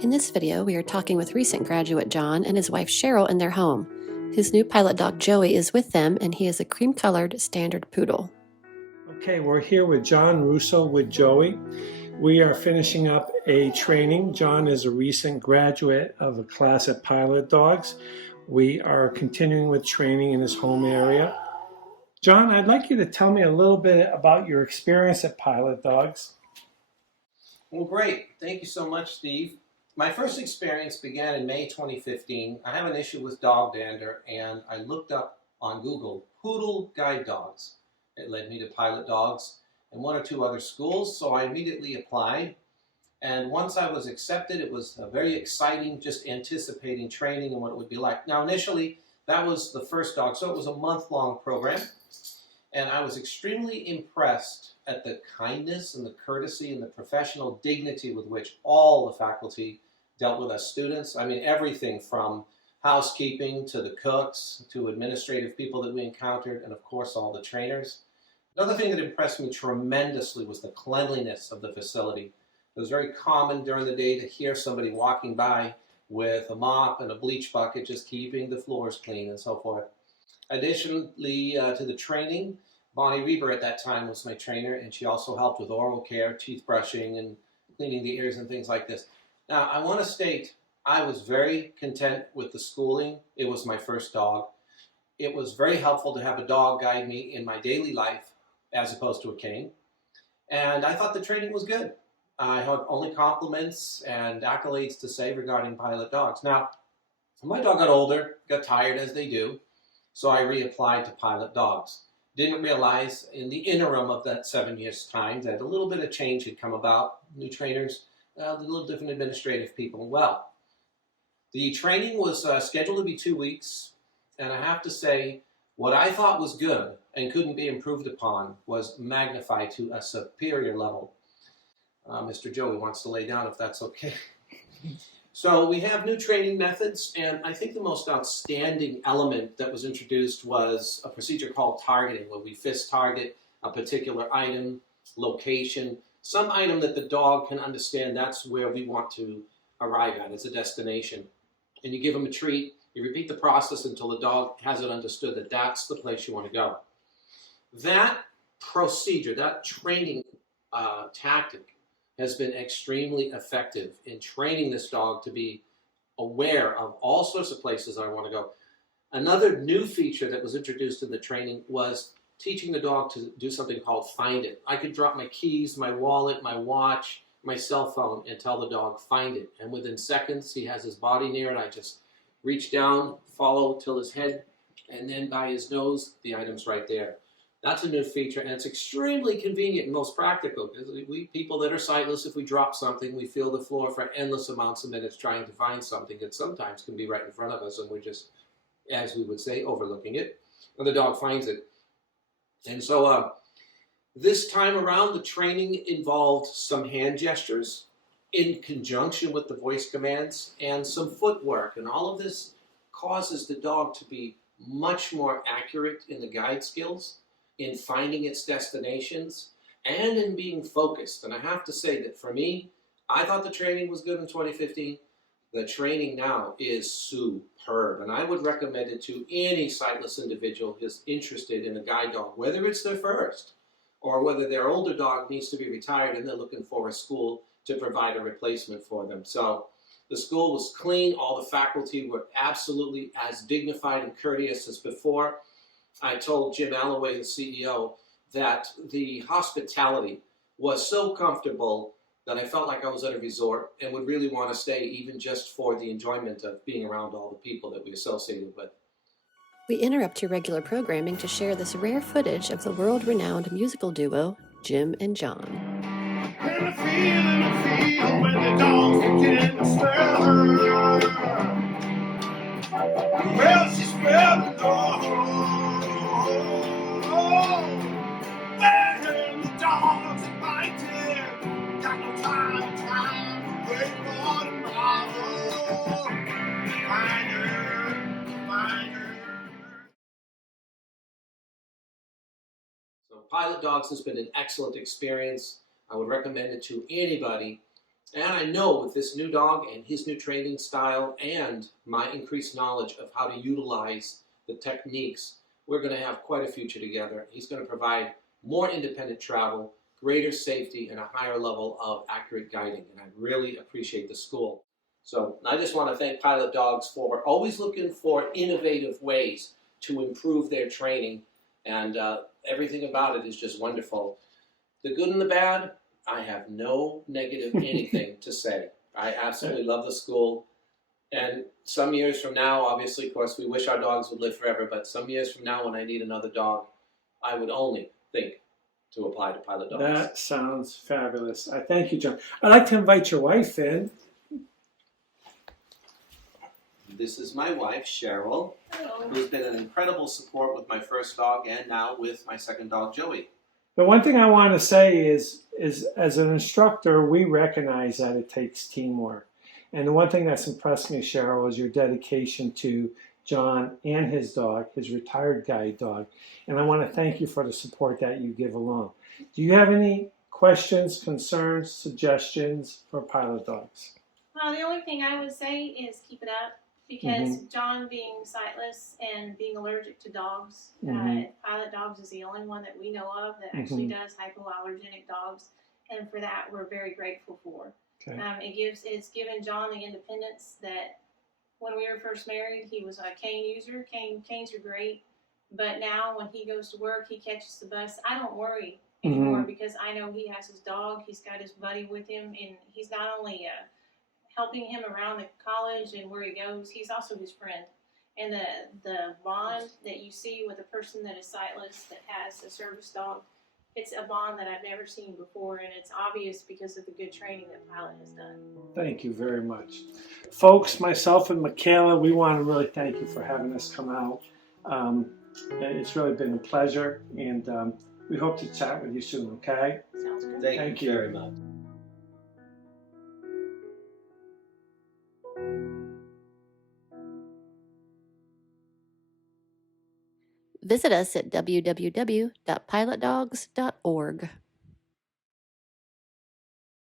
In this video, we are talking with recent graduate John and his wife Cheryl in their home. His new pilot dog Joey is with them, and he is a cream-colored standard poodle. Okay, we're here with John Russo with Joey. We are finishing up a training. John is a recent graduate of a class at Pilot Dogs. We are continuing with training in his home area. John, I'd like you to tell me a little bit about your experience at Pilot Dogs. Well, great. Thank you so much, Steve. My first experience began in May 2015. I have an issue with dog dander, and I looked up on Google poodle guide dogs. It led me to Pilot Dogs and one or two other schools, so I immediately applied. And once I was accepted, it was a very exciting, just anticipating training and what it would be like. Now, initially, that was the first dog, so it was a month-long program. And I was extremely impressed at the kindness and the courtesy and the professional dignity with which all the faculty dealt with us students. I mean, everything from housekeeping to the cooks to administrative people that we encountered, and of course all the trainers. Another thing that impressed me tremendously was the cleanliness of the facility. It was very common during the day to hear somebody walking by with a mop and a bleach bucket, just keeping the floors clean and so forth. Additionally to the training, Bonnie Reber at that time was my trainer, and she also helped with oral care, teeth brushing, and cleaning the ears and things like this. Now, I want to state I was very content with the schooling. It was my first dog. It was very helpful to have a dog guide me in my daily life as opposed to a cane. And I thought the training was good. I had only compliments and accolades to say regarding Pilot Dogs. Now, my dog got older, got tired as they do, so I reapplied to Pilot Dogs. Didn't realize in the interim of that 7 years' time that a little bit of change had come about. New trainers, a little different administrative people. Well, the training was scheduled to be 2 weeks, and I have to say, what I thought was good and couldn't be improved upon was magnified to a superior level. Mr. Joey wants to lay down if that's okay. So we have new training methods, and I think the most outstanding element that was introduced was a procedure called targeting, where we fist target a particular item, location, some item that the dog can understand that's where we want to arrive at as a destination. And you give them a treat, you repeat the process until the dog has it understood that that's the place you want to go. That procedure, that training tactic, has been extremely effective in training this dog to be aware of all sorts of places I want to go. Another new feature that was introduced in the training was teaching the dog to do something called find it. I could drop my keys, my wallet, my watch, my cell phone, and tell the dog find it. And within seconds, he has his body near it. I just reach down, follow till his head, and then by his nose, the item's right there. That's a new feature, and it's extremely convenient and most practical, because we people that are sightless, if we drop something, we feel the floor for endless amounts of minutes trying to find something that sometimes can be right in front of us, and we're just, as we would say, overlooking it, and the dog finds it. And so this time around, the training involved some hand gestures in conjunction with the voice commands and some footwork, and all of this causes the dog to be much more accurate in the guide skills, in finding its destinations, and in being focused. And I have to say that for me, I thought the training was good in 2015. The training now is superb, and I would recommend it to any sightless individual who's interested in a guide dog, whether it's their first or whether their older dog needs to be retired and they're looking for a school to provide a replacement for them. So the school was clean. All the faculty were absolutely as dignified and courteous as before. I told Jim Alloway, the CEO, that the hospitality was so comfortable that I felt like I was at a resort and would really want to stay even just for the enjoyment of being around all the people that we associated with. We interrupt your regular programming to share this rare footage of the world-renowned musical duo, Jim and John. And I feel when the dogs begin to smell her. Well, she smelled the dog. And the dogs are biting. Got no time, wait for tomorrow. Find her. So Pilot Dogs has been an excellent experience. I would recommend it to anybody And I know with this new dog and his new training style and my increased knowledge of how to utilize the techniques, we're going to have quite a future together. He's going to provide more independent travel, greater safety, and a higher level of accurate guiding. And I really appreciate the school. So I just want to thank Pilot Dogs for always looking for innovative ways to improve their training. And everything about it is just wonderful. The good and the bad, I have no negative anything to say. I absolutely love the school. And some years from now, obviously, of course, we wish our dogs would live forever, but some years from now when I need another dog, I would only think to apply to Pilot Dogs. That sounds fabulous. I thank you, John. I'd like to invite your wife in. This is my wife, Cheryl, Hello. who's been an incredible support with my first dog and now with my second dog, Joey. The one thing I want to say is as an instructor, we recognize that it takes teamwork. And the one thing that's impressed me, Cheryl, is your dedication to John and his dog, his retired guide dog. And I want to thank you for the support that you give along. Do you have any questions, concerns, suggestions for Pilot Dogs? Well, the only thing I would say is keep it up because John being sightless and being allergic to dogs, Pilot Dogs is the only one that we know of that actually does hypoallergenic dogs. And for that, we're very grateful for. Okay. It's given John the independence that when we were first married, he was a cane user. Canes are great. But now when he goes to work, he catches the bus. I don't worry anymore because I know he has his dog. He's got his buddy with him. And he's not only helping him around the college and where he goes, he's also his friend. And the bond that you see with a person that is sightless that has a service dog, it's a bond that I've never seen before, and it's obvious because of the good training that Pilot has done. Thank you very much. Folks, myself and Michaela, we want to really thank you for having us come out. It's really been a pleasure, and we hope to chat with you soon, okay? Sounds good. Thank you very much. Visit us at www.pilotdogs.org.